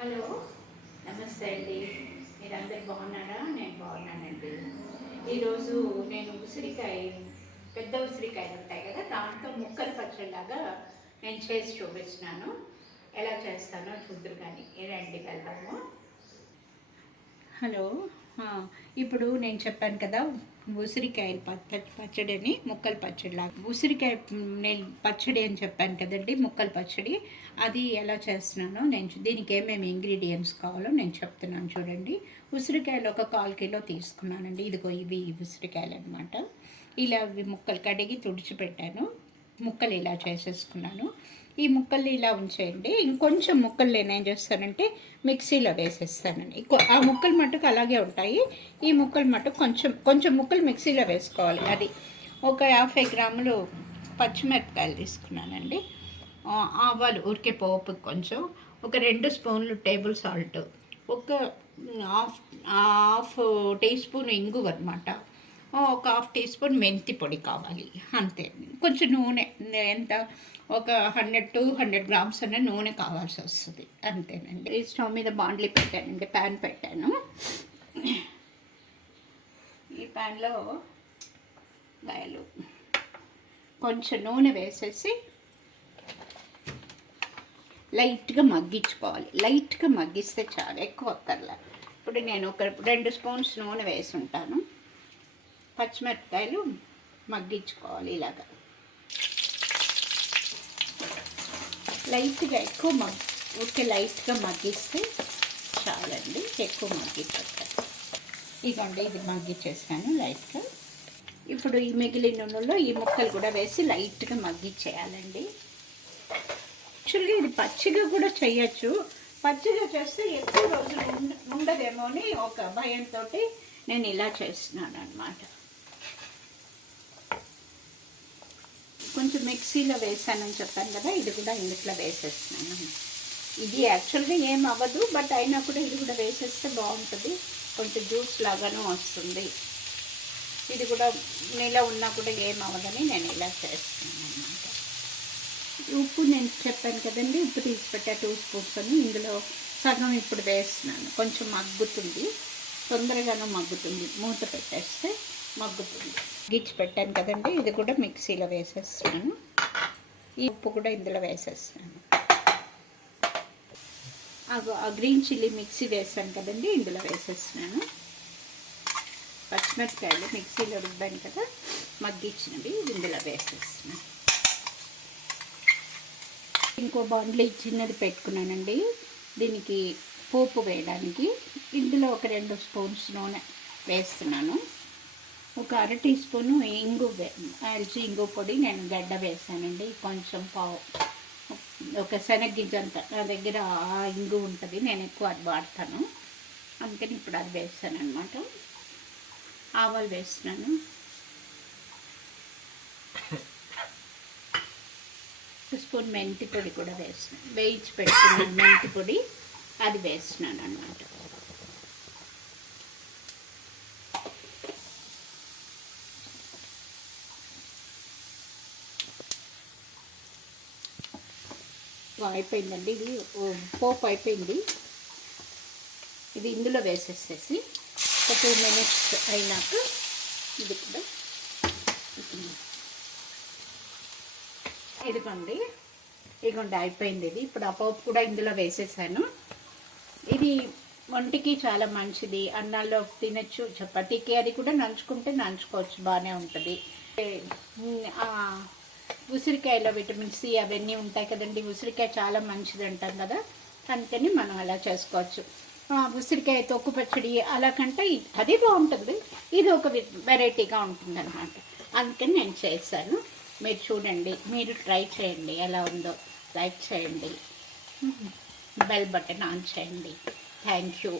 Hello, నమస్తే అండి. మీరందరు బాగున్నారా? నేను బాగున్నానండి. ఈరోజు నేను ఉసిరికాయ, పెద్ద ఉసిరికాయలు ఉంటాయి కదా, దాంతో ముక్కలు పచ్చడిలాగా నేను చేసి చూపిస్తున్నాను. ఎలా చేస్తానో చూద్దరు కానీ రండి వెళ్దాము. హలో, ఇప్పుడు నేను చెప్పాను కదా ఉసిరికాయలు పచ్చడిని ముక్కల పచ్చడిలా. ఉసిరికాయ నేను పచ్చడి అని చెప్పాను కదండి, ముక్కల పచ్చడి. అది ఎలా చేస్తున్నానో నేను దీనికి ఏమేమి ఇంగ్రీడియంట్స్ కావాలో నేను చెప్తున్నాను చూడండి. ఉసిరికాయలు ఒక 1/4 కిలో తీసుకున్నానండి. ఇదిగో ఇవి ఉసిరికాయలు అనమాట. ఇలా ముక్కలు కడిగి తుడిచిపెట్టాను. ముక్కలు ఇలా చేసేసుకున్నాను. ఈ ముక్కల్ని ఇలా ఉంచేయండి. ఇంకొంచెం ముక్కలు నేనేం చేస్తానంటే మిక్సీలో వేసేస్తానండి. ఆ ముక్కలు మట్టుకు అలాగే ఉంటాయి. ఈ ముక్కలు మట్టుకు కొంచెం ముక్కలు మిక్సీలో వేసుకోవాలి. అది ఒక 50 గ్రాములు పచ్చిమిరపకాయలు తీసుకున్నానండి. ఆవాలు ఊరికే పోపు కొంచెం, ఒక 2 స్పూన్లు టేబుల్ సాల్ట్, ఒక హాఫ్ టీ స్పూన్ ఇంగువ అనమాట, ఒక 1/2 టీ స్పూన్ మెంతి పొడి కావాలి అంతే. కొంచెం నూనె, ఎంత ఒక 100 to 100 గ్రామ్స్ అన్న నూనె కావాల్సి వస్తుంది అంతేనండి. ఈ స్టవ్ మీద బాండ్లీ పెట్టానండి, ప్యాన్ పెట్టాను. ఈ ప్యాన్లో గాయలు కొంచెం నూనె వేసేసి లైట్గా మగ్గించుకోవాలి. లైట్గా మగ్గిస్తే చాలు, ఎక్కువ అక్కర్లా. ఇప్పుడు నేను ఒక 2 స్పూన్స్ నూనె వేసి ఉంటాను. పచ్చిమిరపకాయలు మగ్గించుకోవాలి ఇలాగా లైట్గా. ఊరికే లైట్గా మగ్గిస్తే చాలండి, ఎక్కువ మగ్గిపోతాయి. ఇదిగోండి, ఇది మగ్గిచ్చేసాను లైట్గా. ఇప్పుడు ఈ మిగిలిన నూనెలో ఈ ముక్కలు కూడా వేసి లైట్గా మగ్గిచ్చేయాలండి. యాక్చువల్గా ఇది పచ్చిగా కూడా చేయొచ్చు. పచ్చిగా చేస్తే ఎక్కువ రోజులు ఉండదేమో అని ఒక భయంతో నేను ఇలా చేస్తున్నాను అనమాట. కొంచెం మిక్సీలో వేసానని చెప్పాను కదా, ఇది కూడా ఇందులో వేసేస్తున్నాను. ఇది యాక్చువల్గా ఏం అవ్వదు, బట్ అయినా కూడా ఇది కూడా వేసేస్తే బాగుంటుంది. కొంచెం జ్యూస్ లాగాను వస్తుంది. ఇది కూడా నీళ్ళ ఉన్నా కూడా ఏం అవ్వదని నేను ఇలా చేస్తున్నాను అన్నమాట. ఉప్పు నేను చెప్పాను కదండి, ఉప్పు తీసి పెట్టా 2 స్పూన్స్ అని. ఇందులో సగం ఇప్పుడు వేస్తున్నాను. కొంచెం మగ్గుతుంది, తొందరగానే మగ్గుతుంది. మూత పెట్టేస్తే మగ్గుతుంది. గిచ్చి పెట్టాను కదండి, ఇది కూడా మిక్సీలో వేసేస్తున్నాను. ఈ ఉప్పు కూడా ఇందులో వేసేస్తున్నాను. ఆ గ్రీన్ చిల్లీ మిక్సీ వేసాను కదండి, ఇందులో వేసేస్తున్నాను. పచ్చిమిరపకాయలు మిక్సీలో రుబ్బాను కదా, మగ్గిచ్చినవి ఇందులో వేసేస్తున్నాను. ఇంకో బాండ్లీ చిన్నది పెట్టుకున్నానండి, దీనికి పోపు వేయడానికి. ఇందులో ఒక 2 స్పూన్స్ నూనె వేస్తున్నాను. ఒక 1/2 టీ స్పూను ఎల్చి ఇంగు పొడి నేను గడ్డ వేసానండి. కొంచెం ఒక శనగ్గింజంత నా దగ్గర ఆ ఇంగు ఉంటుంది, నేను ఎక్కువ అది వాడతాను, అందుకని ఇప్పుడు అది వేస్తాను అనమాట. ఆవాలు వేస్తున్నాను. స్పూన్ మెంతి పొడి కూడా వేస్తున్నాను. వేయించి పెట్టుకున్నాను మెంతి పొడి, అది వేస్తున్నాను అన్నమాట. అయిపోయిందండి, ఇది పోపు అయిపోయింది. ఇది ఇందులో వేసేసేసి ఒక 2 మినిట్స్ అయినాక ఇది కూడా ఇదిగోండి అయిపోయింది. ఇది ఇప్పుడు ఆ పోపు కూడా ఇందులో వేసేసాను. ఇది ఒంటికి చాలా మంచిది, అన్నాల్లో తినచ్చు, చపాతీకి అది కూడా నంచుకుంటే నంచుకోవచ్చు, బాగానే ఉంటుంది. ఉసిరికాయలో విటమిన్ సి అవన్నీ ఉంటాయి కదండి. ఉసిరికాయ చాలా మంచిది అంటాం కదా, అందుకని మనం అలా చేసుకోవచ్చు. ఉసిరికాయ తొక్కు పచ్చడి అలా కంటే అది బాగుంటుంది, ఇది ఒక వెరైటీగా ఉంటుంది అన్నమాట. అందుకని నేను చేశాను. మీరు చూడండి, మీరు ట్రై చేయండి, ఎలా ఉందో. లైక్ చేయండి, బెల్ బటన్ ఆన్ చేయండి. Thank you.